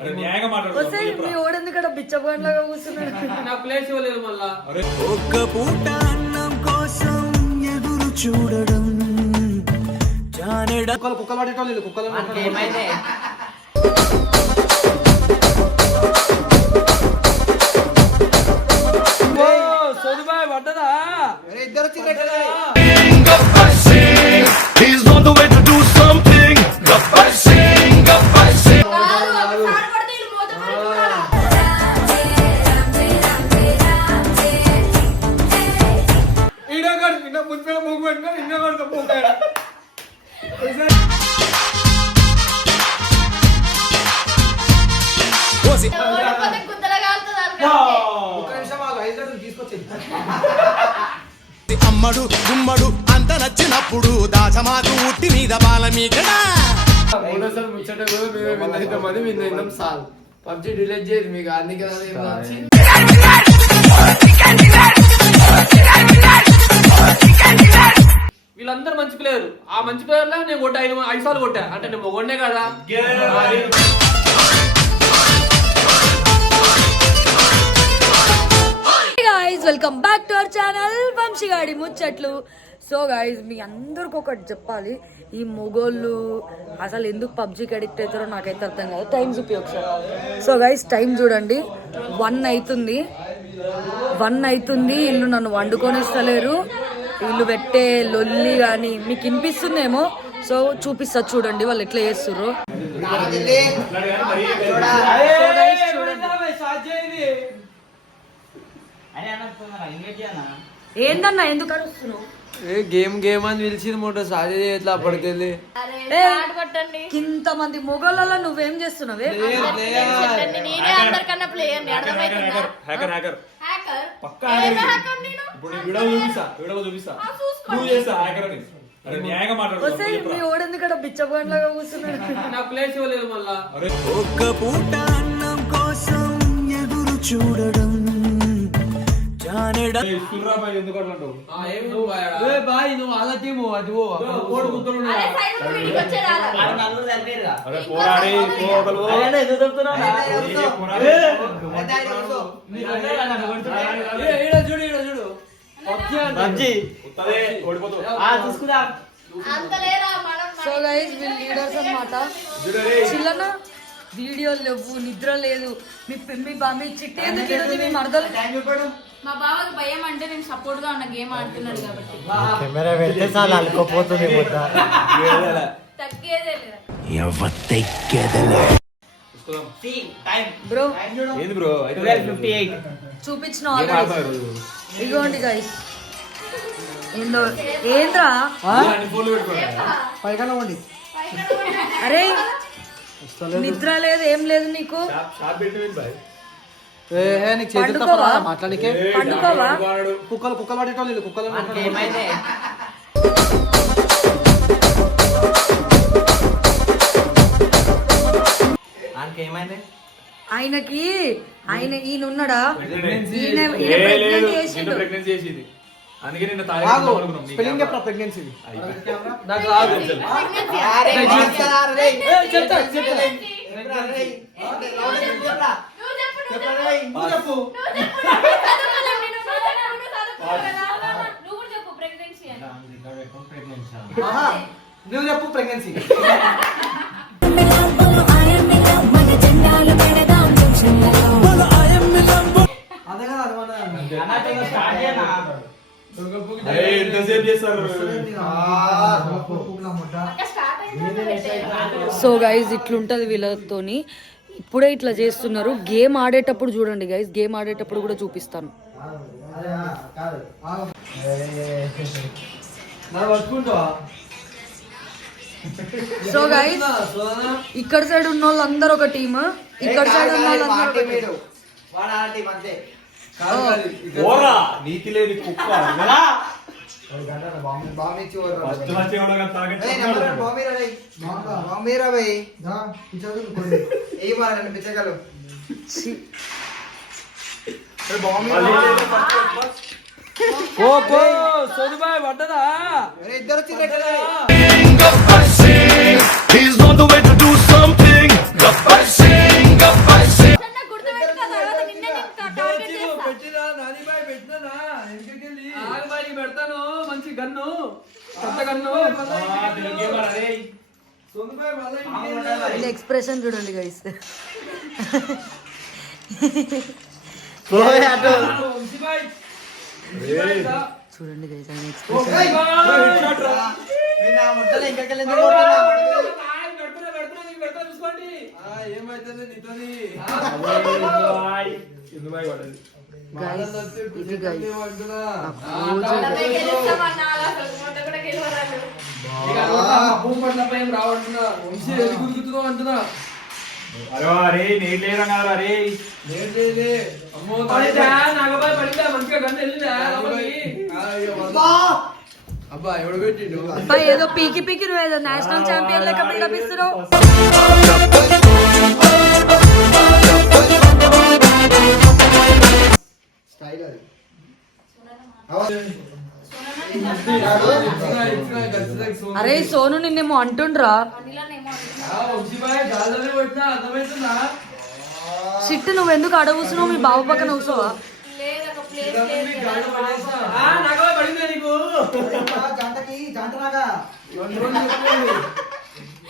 మీ ఓడెందుకడ బిచ్చబండ్లాగా కూర్చున్నాడు. నా ప్లేస్ ఇవ్వలేదు మళ్ళా. ఒక్క పూట అన్నం కోసం ఎదురు చూడడం జానెడ కుక్కలు పట్టేటోళ్ళు కుక్కలు ఏమైంది సోదుబాయ్ పడ్డదా ఇద్దరు He's on the way to do something. Gabbar Singh. మున్పిల మూగు పెట్టుకొని ఇన్న కొడుకు పోతాడు. అమ్మడు గుమ్మడు అంత నచ్చినప్పుడు దాచమాకు ఉట్టి మీద బాల మీకడా ముచ్చట కూడా సాల్ పబ్జి డిలీట్ చేయదు మీకు అందుకే వీళ్ళందరూ మంచి ప్లేయర్. ఆ మంచి ప్లేయర్ లో నేను కొట్టా 5 సార్లు కొట్టా. అంటే నేను మొగొండే కదా. Welcome back to our channel వంశీగాడి ముచ్చట్లు. సో గైజ్ మీ అందరికి ఒకటి చెప్పాలి, ఈ మొగోళ్ళు అసలు ఎందుకు పబ్జీకి అడిక్ట్ అవుతారో నాకైతే అర్థం కాదు. టైం చూపి ఒకసారి. సో గైజ్ టైం చూడండి, 1 అవుతుంది. ఇల్లు నన్ను వండుకొనిస్తలేరు. వీళ్ళు పెట్టే లొల్లి కానీ మీకు వినిపిస్తుందేమో. సో చూపిస్తా చూడండి వాళ్ళు ఎట్లా చేస్తుర్రు. ఏందన్నా ఎందుకు అరుస్తున్నావు? గేమ్ అని పిలిచింది మోటో సాధ్య చేయట్లా అప్పటికెళ్ళి. ఇంతమంది మొగోళ్ళ నువ్వేం చేస్తున్నావే? మీ ఓడెందుకడ బిచ్చబండ్లాగా కూర్చున్నాడు. నా ప్లేస్ ఇవ్వలేదు మళ్ళా. ఒక్క పూట అన్నం కోసం ఎదురు చూడడం జానెడ బాయ్ నువ్వు అలా టీము అది సో గైస్ వీళ్ళు లీడర్స్ అన్నమాట. చిల్లన వీడియోలు లేవు, నిద్ర లేదు. మీ చిట్టి ఎందుకు ఈరోజు మీ మరదలు? మా బావకి భయం అంటే నేను సపోర్ట్ గా ఉన్న గేమ్ ఆడుతున్నాడు కాబట్టి. కెమెరా పెడితే చాలా అలుకోపోతుంది తగ్గేదే లేదా బ్రో ఏంది బ్రో 12:58 చూపించిన ఆల్రెడీ. ఇగోండి గైస్ ఏందో ఏంద్రా అరే నిద్ర లేదు ఏం లేదు నీకు. మాట్లాడికే పండుకోవా? కుక్కలు పట్టేటోళ్ళు కుక్కలు ఏమైంది ఏమైంది ఆయనకి ఈయన ఉన్నాడా? చేసింది అందుకే నిన్న ప్రెగ్నెన్సీ నాకు రాదు. నువ్వు చెప్పు ప్రెగ్నెన్సీ. అదే కదా సో గైజ్ ఇట్లుంటది వీళ్ళతోని. ఇప్పుడే ఇట్లా చేస్తున్నారు. గేమ్ ఆడేటప్పుడు చూడండి గైజ్, గేమ్ ఆడేటప్పుడు కూడా చూపిస్తాను. సో గైజ్ ఇక్కడ సైడ్ ఉన్న వాళ్ళందరూ ఒక టీమ్, ఇక్కడ సైడ్ ఉన్న వాళ్ళందరూ నీతి లేని కుక్క. సోదుబాయ్ పడ్డదా ఇద్దరు He's on the way to do something. Gabbar Singh. కన్ను ఎక్స్ప్రెషన్ చూడండి గైస్. చూడండి గైస్ ఆయన ఎక్స్ప్రెషన్. గైస్ ఇది గైస్ అంటున్నా. అరే నీళ్ళు లేరా అరే నాగబాయ్ పడిందా మంచిగా గన్ను వెళ్ళిందా అబ్బా ఎవడు పెట్టిండు అబ్బాయి ఏదో పీకి పీకి నువ్వు ఏదో నేషనల్ ఛాంపియన్ లెక్క బిల్డప్ ఇస్తున్నావు. అరే సోను నిన్నేమో అంటుండ్రా. షిట్ నువ్వెందుకు అడవుస్తున్నావు? మీ బాబు పక్కన కూర్చోవా?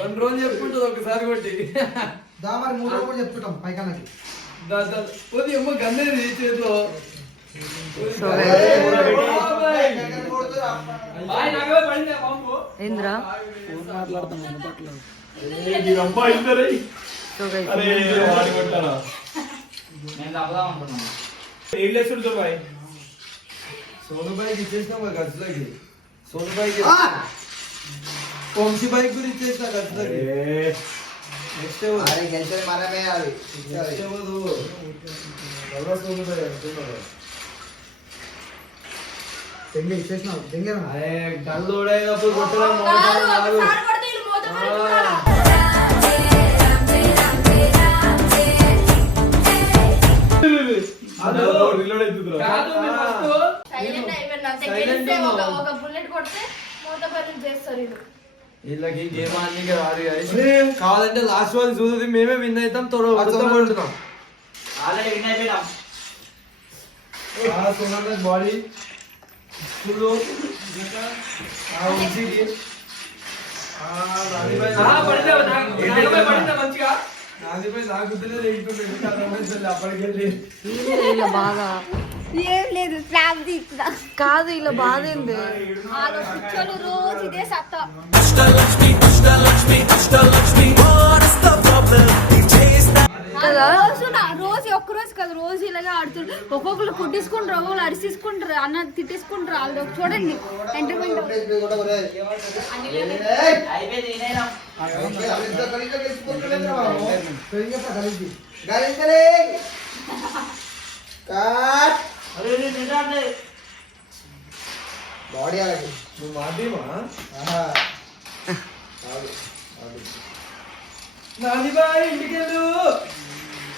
రెండు రోజులు చెప్పుకుంటుంది ఒకసారి కొట్టి దామరి 3 రోజులు చెప్పుకుంటాం పైకన్నకి. అమ్మ గన్నేది చేతిలో. ఏంద్రా సోనుబాయికి ఇచ్చేసినాం ఖర్చులకి. సోనుబాయికి వంశీ బైక్ కూడా ఇచ్చేసిన ఖర్చులకి. నెక్స్ట్ గెలిచేది మనమే అది. దెంగ ఇచ్చేసినావు దెంగ కళ్ళు ఓడైనప్పుడు కొట్టడం వీళ్ళకి గేమ్ ఆడడానికి రాదు కావాలంటే లాస్ట్ వాళ్ళు చూసి మేమే విన్ అవుతాం తోడుకుంటున్నాం. బాడీ అప్పటికెళ్ళి ఇలా బాగా ఏం లేదు స్లాబ్ తీస్తా కాదు ఇలా బాధ ఏంది? రోజు ఇదే సత్తా కదా రోజు ఒక్క రోజు కదా రోజు ఇలాగే ఆడుతుంటారు. ఒక్కొక్కరు కుట్టించుకుంటారు, ఒక్కొక్కరు అరిసేసుకుంటారు, అన్న తిట్టేసుకుంటారు. వాళ్ళు చూడండి ఎంటర్టైన్మెంట్. బాడీ అలాగే నువ్వు మాదేమా నానిబాయ్ ఇంటికి వెళ్ళు.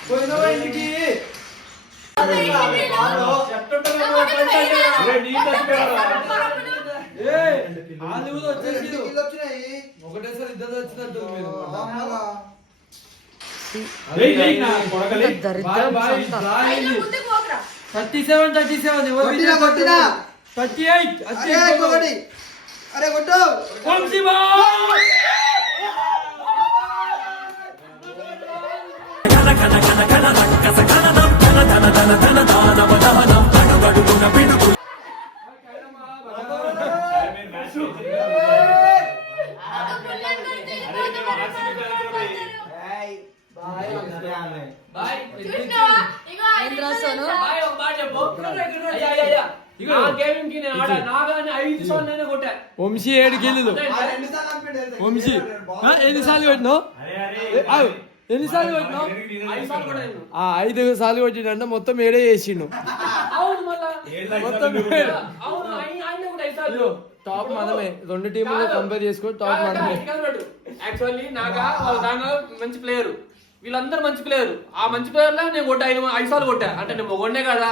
పోయినావా ఇంటికి? ఒకటేసారి ఇద్దరు వచ్చినట్టు దరిద్రం సంత. 37 38 అరే కొట్టు ఏంద్రా సోను? వంశీ 7 కిలోలు. వంశీ ఎన్నిసార్లు కొట్టినావు? ఎన్నిసార్లు కొట్టినావు? 5 సార్లు కొట్టినంట. మొత్తం 7 చేసిండు. మొత్తం టాప్ మనమే. 2 టీములు కంపేర్ చేసుకో టాప్ మనమే. యాక్చువల్లీ నాగా వాళ్ళ దాంట్లో మంచి ప్లేయర్, వీళ్ళందరూ మంచి ప్లేయర్. ఆ మంచి ప్లేయర్ లో నేను కొట్టా 5 సార్లు కొట్టా. అంటే నేను మొగొండే కదా.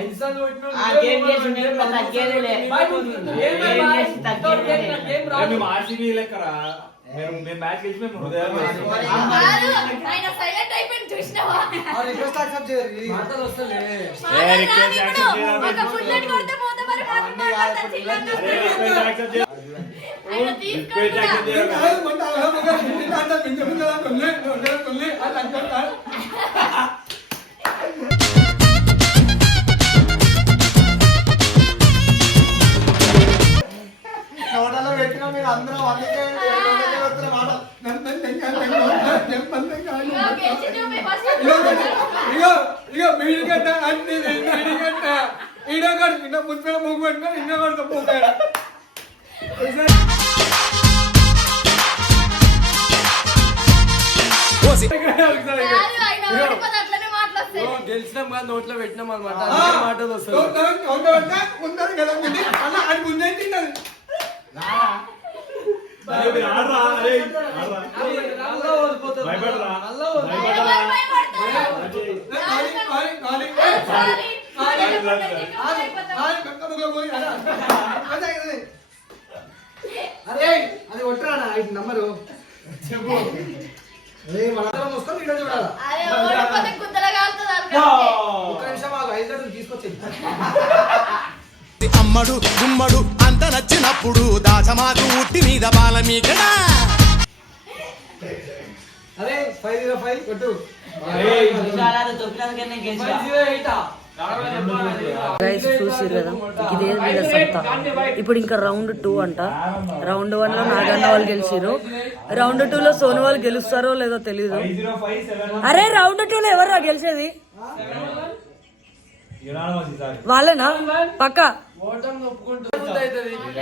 5 సార్లు కొట్టినావు. ఆ గేమ్ చేసి మేము తగ్గేదేలే. గేమ్ మేము ఆర్సీబీ లెక్కరా, మేము మ్యాచ్ గెలిచి మేము హృదయాలు ఆయన సైలెంట్ అయిపోయింది చూసినావా? ఆ రిక్వెస్ట్ యాక్సెప్ట్ చేయరు. మాటలు వస్తలే. రిక్వెస్ట్ యాక్సెప్ట్ చేయరా? ఒక బుల్లెట్ కొడితే పోతే మరి మాట్లాడతా చిల్లంతా. రిక్వెస్ట్ యాక్సెప్ట్ చేయరా? ఆయన రిక్వెస్ట్ యాక్సెప్ట్ చేయరా? నోటలో పెట్టినా మీరు అందరూ అందుకే మాట ఇక మీడిగట్ట అన్ని మీడిగట్ట ఈడగడ నిన్న ముందు ముగ్గు పెట్టుకొని ఇన్న కొడుకు పోతాడు. గెలిచినాం కదా నోట్లో పెట్టినాం అనమాట. మాటలు వస్తాయి. ఆడరా, అరే, ఆడరా. భయపడరా, భయపడరా. అరే అది కొట్టరా నంబరు చెప్పు. అరే మన వస్తాం వీడియో చూడాలా. ఒక్క నిమిషం ఆగు, 5 గంటలు తీసుకొచ్చేది. అమ్మడు గుమ్మడు అంత నచ్చినప్పుడు దాచమాకు ఉట్టి మీద బాల మీకడా. అరే 505 కొట్టు. గైస్ చూసిర్రు కదా, ఇదే మీద సత్తా. ఇప్పుడు ఇంకా రౌండ్ 2 అంట. రౌండ్ 1 లో నాగన్న వాళ్ళు గెలిచిర్రు. రౌండ్ 2 లో సోను వాళ్ళు గెలుస్తారో లేదో తెలీదు. అరే రౌండ్ 2 లో ఎవరు గెలిచేది? వాళ్ళేనా పక్క?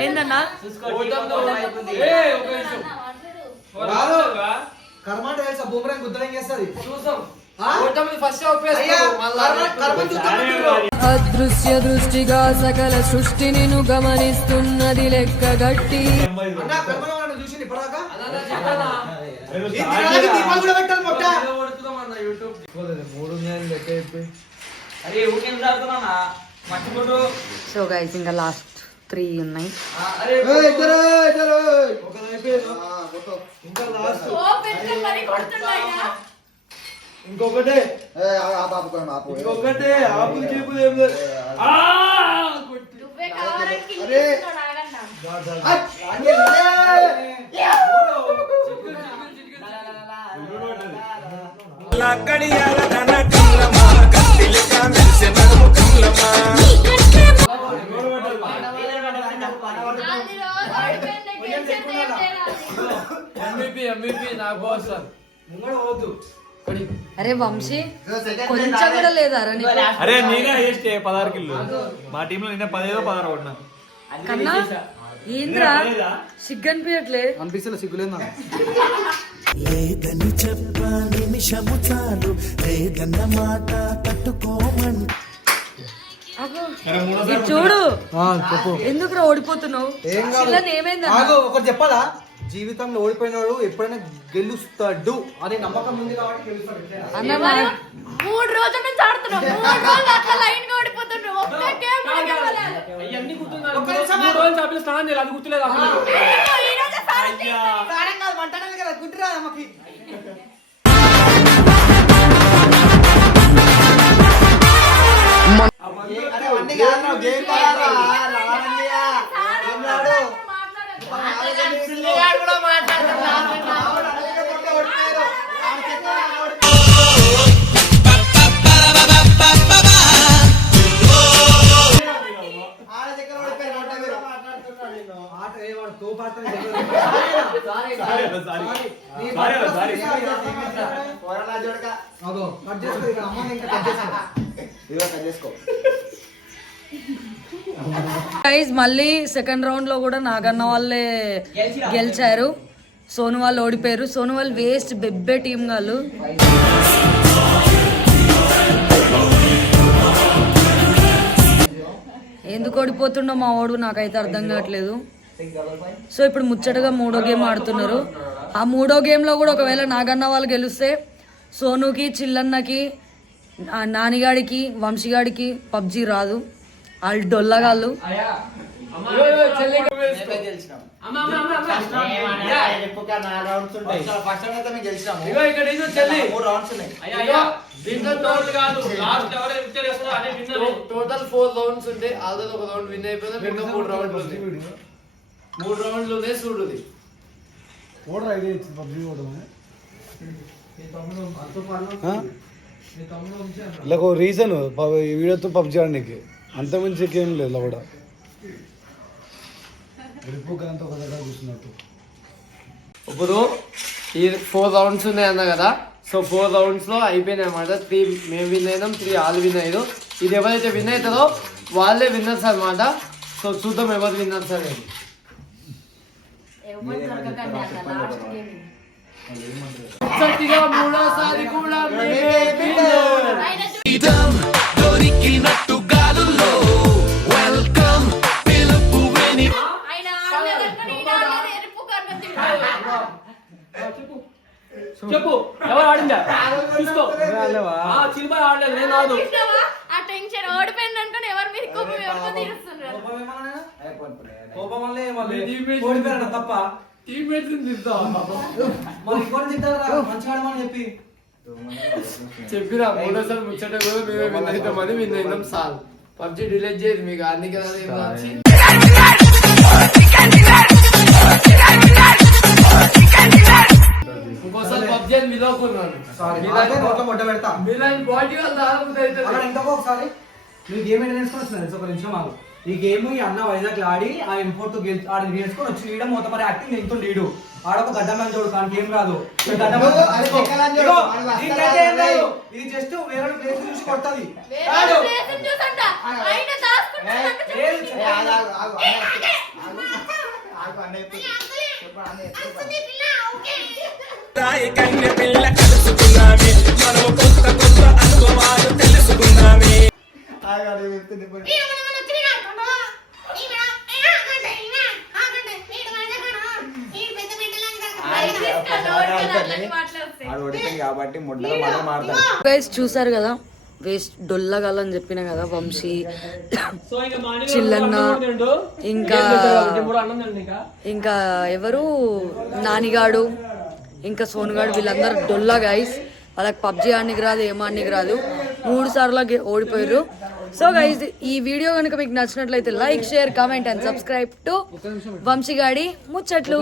ఏందన్నా కర్మాట తెలుసా బూమరాంగ్ గుద్దడం చేస్తుంది. చూసాం ఫస్ట్ అదృశ్య దృష్టిగా సకల సృష్టిని గమనిస్తున్నది లెక్క గట్టి. చూసింది ఇప్పటిదాకా యూట్యూబ్ 3 ఉన్నాయని లెక్క చెప్పి. అరే ఊకేం చదువుతున్నా మర్చిపోటు. సో గైస్ ఇంకా లాస్ట్ 3 ఉన్నాయి. ఇంకా లాస్ట్ ఇంకొకటే ఇంకొకటే ఆపులు కేపులు ఏం లేదు. MVP నాకు వస్తాను. అరే వంశీ కొంచెం కూడా లేదారా నీకు? అరే నేనే హైయెస్ట్ 16 కిలో. మా టీంలో నిన్న 15 కొట్టినా. కన్నా ఏంద్రా సిగ్గనిపించట్లే? అనిపిస్తే సిగ్గులేదు నాకు. లేదని చెప్ప నిమిషము చాలు లేదన్న మాట తట్టుకోమని. ఇది చూడు చెప్పు. ఎందుకు ఓడిపోతున్నావు? ఏం కాదు. చిల్లని ఏమైందా? ఆగు, ఒకటి చెప్పాలా, జీవితంలో ఓడిపోయినాడు ఎప్పుడైనా గెలుస్తాడు అనే నమ్మకం ఉంది కాబట్టి గెలుస్తాడు. అన్నమా 3 రోజుల నుంచి ఆడుతున్నావు. 3 రోజులు అట్లా లైన్ గా ఓడిపోతున్నావు. ఒక్క గేమ్ కూడా గెలవలేదు. అవన్నీ గుర్తున్నాను. 3 రోజులు చాపిన స్నానం చేయాలి, అది గుర్తులేదు అసలు. ఈ రోజు స్టార్ట్ చేస్తాను. ప్రాణం కాదు, మంటనే కదా, గుడ్డిరా అమ్మకి. అరే అవన్నీ కాదు, నువ్వు గేమ్ కాదురా, లావణ్య. ఏం లాడు? కూడా మాట్లాడుతున్నా. గైస్ మళ్ళీ సెకండ్ రౌండ్ లో కూడా నాగన్న వాళ్ళే గెలిచారు. సోను వాళ్ళు ఓడిపోయారు. సోను వాళ్ళు వేస్ట్ బెబ్బే టీం వాళ్ళు. ఎందుకు ఓడిపోతుండో మా ఓడు నాకైతే అర్థం కావట్లేదు. సో ఇప్పుడు ముచ్చటగా 3వ గేమ్ ఆడుతున్నారు. ఆ 3వ గేమ్ లో కూడా ఒకవేళ నాగన్న వాళ్ళు గెలిస్తే సోనుకి చిల్లన్నకి నానిగాడికి వంశీగాడికి పబ్జి రాదు, వాళ్ళు డొల్లగాళ్ళు. ఇగో ఇక్కడ ఇదో చెల్లి. అయ్యా, దీంట్లో టోటల్ కాదు, లాస్ట్ ఎవరైతే విక్టరీ వస్తుందో అదే విన్నర్. టోటల్ 4 రౌండ్స్ ఉంటాయి. ఆల్రెడీ ఒక రౌండ్ విన్ అయిపోయింది. మిగతా 3 రౌండ్లు ఉన్నాయి. 3 రౌండ్లు ఉన్నాయి. చూడుది ఇలా ఒక రీజన్ ఈ వీడియోతో పబ్జి ఆడడానికి, అంత మంచి ఏం లేదు ఇలా కూడా కూర్చున్నట్టు. ఇప్పుడు ఈ 4 రౌండ్స్ ఉన్నాయి అన్న కదా. సో 4 రౌండ్స్ లో అయిపోయినాయి అనమాట. 3 మేము విన్ అయినాం, 3 వాళ్ళు విన్ అయ్యారు. ఇది ఎవరైతే విన్ అవుతారో వాళ్ళే విన్నర్స్ అనమాట. సో చూద్దాం ఎవరు విన్నర్స్ అనేది. మూడోసారి కూడా దొరికినట్టు గాలుల్లో వెల్కమ్ పిలుపు విని చెప్పు ఎవరు ఆడిందా చూసుకో. చిల్బా ఆడలేదు, నేను ఆడు. ఆ టెన్షన్ ఓడిపోయింది అనుకోని ఎవరి మీద కోపం ఎవరికో తీరుస్తున్నారు. తప్ప టీమ్మేట్స్ చెప్పి చెప్పిరా మూడోసారి ముచ్చట కూడా మేమే విన్ అవుతామని విన్ అయినాం. సార్ పబ్జి డిలీట్ చేయదు మీకు అందుకే ఇంకోసారి పబ్జి అని విలువకున్నాను. బాడీ ఇంకొకసారి మీరు గేమ్ ఏంటో నేర్చుకొని వచ్చినారు. ఒక నిమిషం ఆగు. ఈ గేమ్ ఈ అన్న వైజాగ్ ఆడి ఆ ఇంపోర్ట్ ఆడి నేర్చుకొని వచ్చి ఈడ మొత్తం మరి యాక్టింగ్ ఎంతో లీడు ఆడొక గడ్డ మంది చూడు కానీ గేమ్ రాదు. ఇది జస్ట్ వేరే ప్లేస్ చూసి కొట్టది. కన్య పిల్ల కలుసుకున్నామే, మనము కొత్త కొత్త అనుభవాలు తెలుసుకున్నామే. గైస్ చూసారు కదా, వేస్ట్ డొల్లగాలని చెప్పిన కదా. వంశీ, చిల్లన్న, ఇంకా ఎవరు నానిగాడు, ఇంకా సోనుగాడు, వీళ్ళందరూ డొల్లా గైస్. వాళ్ళకి పబ్జి ఆడనికి రాదు, ఏం ఆడనికి రాదు. 3 సార్లు ఓడిపోయారు. సో గైస్ ఈ వీడియో కనుక మీకు నచ్చినట్లయితే like, share, comment and subscribe to వంశీగాడి ముచ్చట్లు.